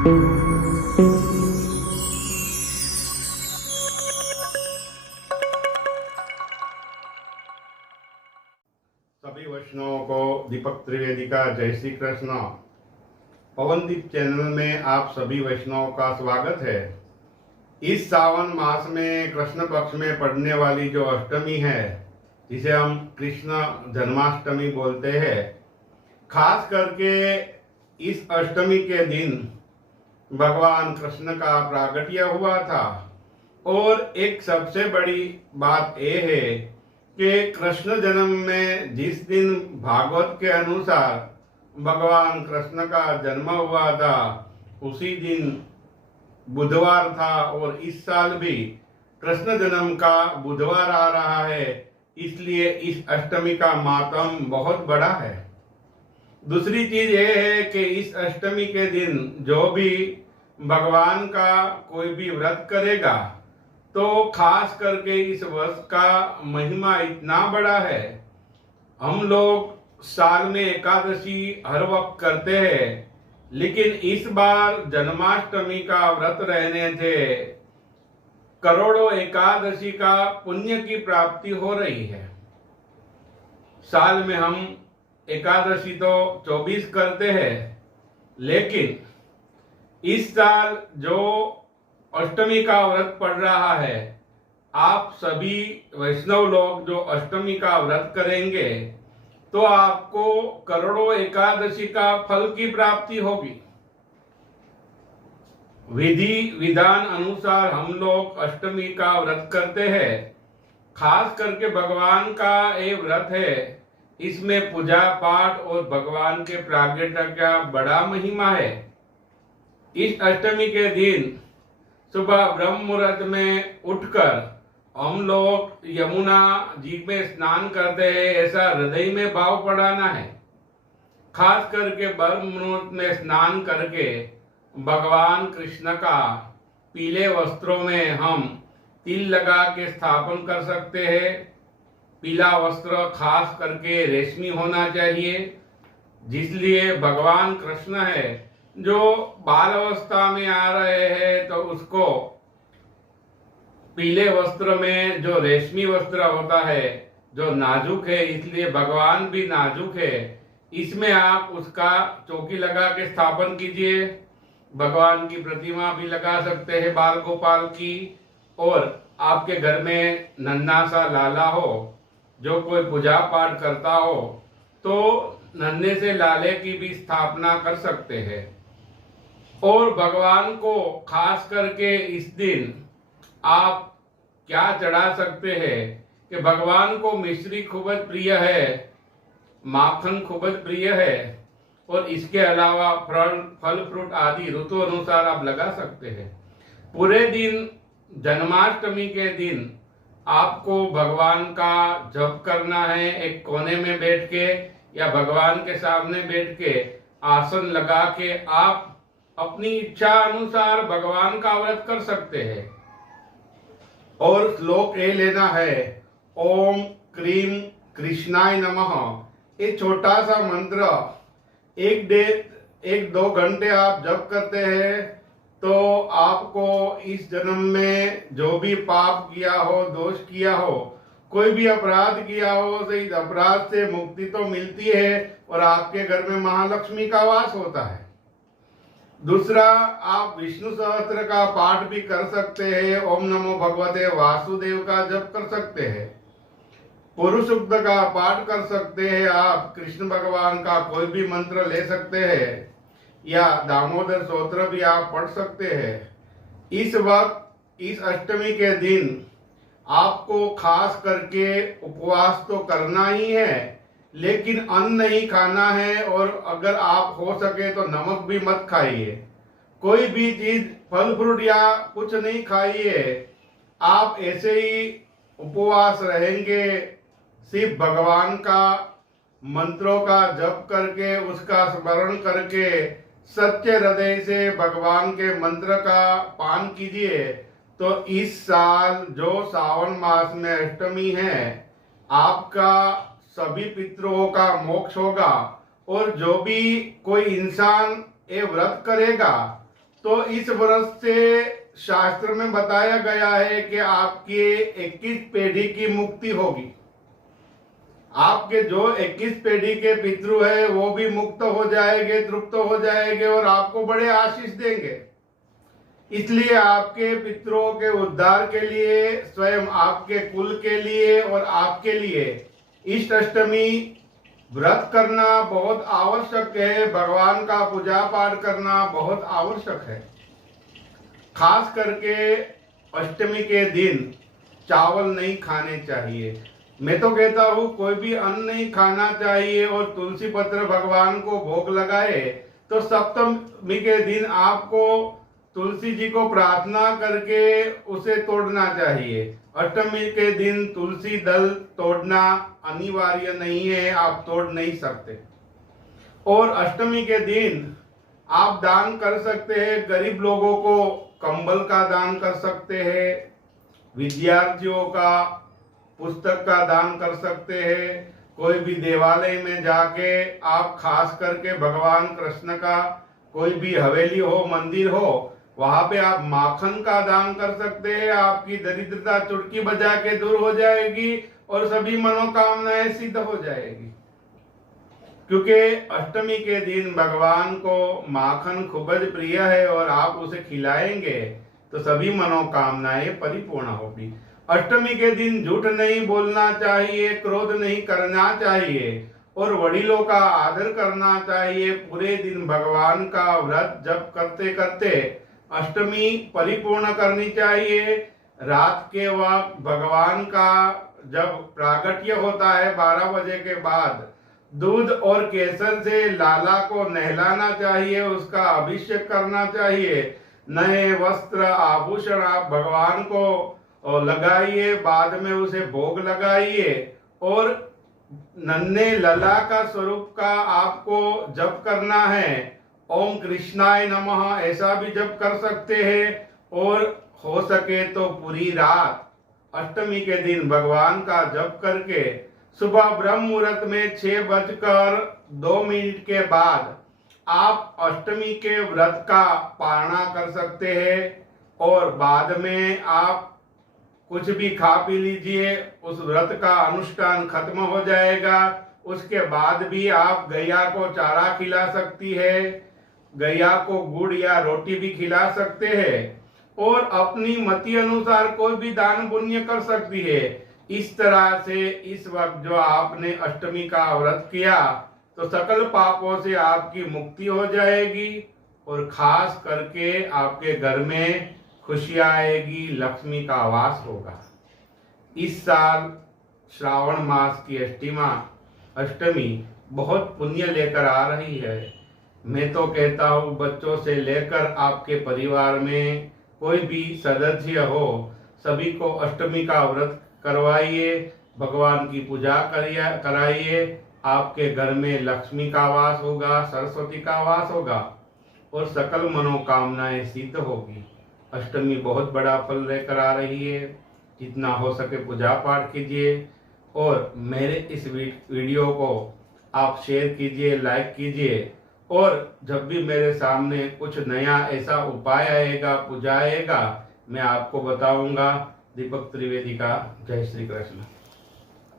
सभी वैष्णवों को दीपक त्रिवेदी का जय श्री कृष्ण। पवनदीप चैनल में आप सभी वैष्णवों का स्वागत है। इस सावन मास में कृष्ण पक्ष में पड़ने वाली जो अष्टमी है, जिसे हम कृष्ण जन्माष्टमी बोलते हैं, खास करके इस अष्टमी के दिन भगवान कृष्ण का प्रागट्य हुआ था। और एक सबसे बड़ी बात यह है कि कृष्ण जन्म में जिस दिन भागवत के अनुसार भगवान कृष्ण का जन्म हुआ था, उसी दिन बुधवार था। और इस साल भी कृष्ण जन्म का बुधवार आ रहा है, इसलिए इस अष्टमी का मातम बहुत बड़ा है। दूसरी चीज यह है कि इस अष्टमी के दिन जो भी भगवान का कोई भी व्रत करेगा, तो खास करके इस वर्ष का महिमा इतना बड़ा है। हम लोग साल में एकादशी हर वक्त करते हैं, लेकिन इस बार जन्माष्टमी का व्रत रहने से करोड़ों एकादशी का पुण्य की प्राप्ति हो रही है। साल में हम एकादशी तो 24 करते हैं, लेकिन इस साल जो अष्टमी का व्रत पड़ रहा है, आप सभी वैष्णव लोग जो अष्टमी का व्रत करेंगे, तो आपको करोड़ों एकादशी का फल की प्राप्ति होगी। विधि विधान अनुसार हम लोग अष्टमी का व्रत करते हैं। खास करके भगवान का ये व्रत है, इसमें पूजा पाठ और भगवान के प्रागट्य का बड़ा महिमा है। इस अष्टमी के दिन सुबह ब्रह्म मुहूर्त में उठकर हम लोग यमुना जी में स्नान करते हैं, ऐसा हृदय में भाव पड़ाना है। खास करके ब्रह्म मुहूर्त में स्नान करके भगवान कृष्ण का पीले वस्त्रों में हम तिल लगा के स्थापन कर सकते हैं। पीला वस्त्र खास करके रेशमी होना चाहिए, जिसलिए भगवान कृष्ण है जो बाल अवस्था में आ रहे हैं, तो उसको पीले वस्त्र में जो रेशमी वस्त्र होता है, जो नाजुक है, इसलिए भगवान भी नाजुक है, इसमें आप उसका चौकी लगा के स्थापन कीजिए। भगवान की प्रतिमा भी लगा सकते हैं बाल गोपाल की। और आपके घर में नन्हा सा लाला हो, जो कोई पूजा पाठ करता हो, तो नन्हे से लाले की भी स्थापना कर सकते हैं। और भगवान को खास करके इस दिन आप क्या चढ़ा सकते हैं कि भगवान को मिश्री खूब प्रिय है, माखन खूब प्रिय है, और इसके अलावा फल फ्रूट आदि ऋतु अनुसार आप लगा सकते हैं। पूरे दिन जन्माष्टमी के दिन आपको भगवान का जप करना है। एक कोने में बैठ के या भगवान के सामने बैठ के आसन लगा के आप अपनी इच्छा अनुसार भगवान का व्रत कर सकते हैं। और श्लोक ये लेना है, ओम क्रीम कृष्णाय नमः। ये छोटा सा मंत्र एक दो घंटे आप जप करते हैं, तो आपको इस जन्म में जो भी पाप किया हो, दोष किया हो, कोई भी अपराध किया हो, तो इस अपराध से मुक्ति तो मिलती है और आपके घर में महालक्ष्मी का वास होता है। दूसरा, आप विष्णु सहस्त्र का पाठ भी कर सकते हैं। ओम नमो भगवते वासुदेव का जप कर सकते हैं। पुरुष सूक्त का पाठ कर सकते हैं। आप कृष्ण भगवान का कोई भी मंत्र ले सकते हैं, या दामोदर स्तोत्र भी आप पढ़ सकते हैं। इस वक्त इस अष्टमी के दिन आपको खास करके उपवास तो करना ही है, लेकिन अन्न नहीं खाना है। और अगर आप हो सके तो नमक भी मत खाइए। कोई भी चीज फल फ्रूट या कुछ नहीं खाइए। आप ऐसे ही उपवास रहेंगे, सिर्फ भगवान का मंत्रों का जप करके, उसका स्मरण करके, सच्चे हृदय से भगवान के मंत्र का पान कीजिए। तो इस साल जो सावन मास में अष्टमी है, आपका सभी पितरों का मोक्ष होगा। और जो भी कोई इंसान ये व्रत करेगा, तो इस वर्ष से शास्त्र में बताया गया है कि आपकी 21 पीढ़ी की मुक्ति होगी। आपके जो 21 पीढ़ी के पितृ है वो भी मुक्त हो जाएंगे, तृप्त हो जाएंगे और आपको बड़े आशीष देंगे। इसलिए आपके पितरों के उद्धार के लिए, स्वयं आपके कुल के लिए और आपके लिए इष्ट अष्टमी व्रत करना बहुत आवश्यक है। भगवान का पूजा पाठ करना बहुत आवश्यक है। खास करके अष्टमी के दिन चावल नहीं खाने चाहिए। मैं तो कहता हूँ कोई भी अन्न नहीं खाना चाहिए और तुलसी पत्र भगवान को भोग लगाए। तो सप्तमी के दिन आपको तुलसी जी को प्रार्थना करके उसे तोड़ना चाहिए। अष्टमी के दिन तुलसी दल तोड़ना अनिवार्य नहीं है, आप तोड़ नहीं सकते। और अष्टमी के दिन आप दान कर सकते हैं। गरीब लोगों को कंबल का दान कर सकते हैं, विद्यार्थियों का पुस्तक का दान कर सकते हैं। कोई भी देवालय में जाके आप खास करके भगवान कृष्ण का कोई भी हवेली हो, मंदिर हो, वहां पे आप माखन का दान कर सकते हैं। आपकी दरिद्रता चुटकी बजा के दूर हो जाएगी और सभी मनोकामनाएं सिद्ध हो जाएगी। क्योंकि अष्टमी के दिन भगवान को माखन खूब प्रिय है और आप उसे खिलाएंगे तो सभी मनोकामनाएं परिपूर्ण होगी। अष्टमी के दिन झूठ नहीं बोलना चाहिए, क्रोध नहीं करना चाहिए और वडीलों का आदर करना चाहिए। पूरे दिन भगवान का व्रत जप करते करते अष्टमी परिपूर्ण करनी चाहिए। रात के वक्त भगवान का जब प्रागट्य होता है 12 बजे के बाद, दूध और केसर से लाला को नहलाना चाहिए, उसका अभिषेक करना चाहिए। नए वस्त्र आभूषण आप भगवान को लगाइए, बाद में उसे भोग लगाइए और नन्हे लला का स्वरूप का आपको जप करना है। ओम कृष्णाय नमः ऐसा भी जप कर सकते हैं। और हो सके तो पूरी रात अष्टमी के दिन भगवान का जप करके सुबह ब्रह्म मुहूर्त में 6:02 के बाद आप अष्टमी के व्रत का पारणा कर सकते हैं। और बाद में आप कुछ भी खा पी लीजिए, उस व्रत का अनुष्ठान खत्म हो जाएगा। उसके बाद भी आप गैया को चारा खिला सकती है, गैया को गुड़ या रोटी भी खिला सकते हैं और अपनी मति अनुसार कोई भी दान पुण्य कर सकती है। इस तरह से इस वक्त जो आपने अष्टमी का व्रत किया तो सकल पापों से आपकी मुक्ति हो जाएगी और खास करके आपके घर में खुशियां आएगी, लक्ष्मी का वास होगा। इस साल श्रावण मास की अष्टमी बहुत पुण्य लेकर आ रही है। मैं तो कहता हूँ बच्चों से लेकर आपके परिवार में कोई भी सदस्य हो, सभी को अष्टमी का व्रत करवाइए, भगवान की पूजा कराइए। आपके घर में लक्ष्मी का वास होगा, सरस्वती का वास होगा और सकल मनोकामनाएं सिद्ध होगी। अष्टमी बहुत बड़ा फल लेकर आ रही है। जितना हो सके पूजा पाठ कीजिए और मेरे इस वीडियो को आप शेयर कीजिए, लाइक कीजिए और जब भी मेरे सामने कुछ नया ऐसा उपाय आएगा, पूजा आएगा, मैं आपको बताऊंगा। दीपक त्रिवेदी का जय श्री कृष्ण।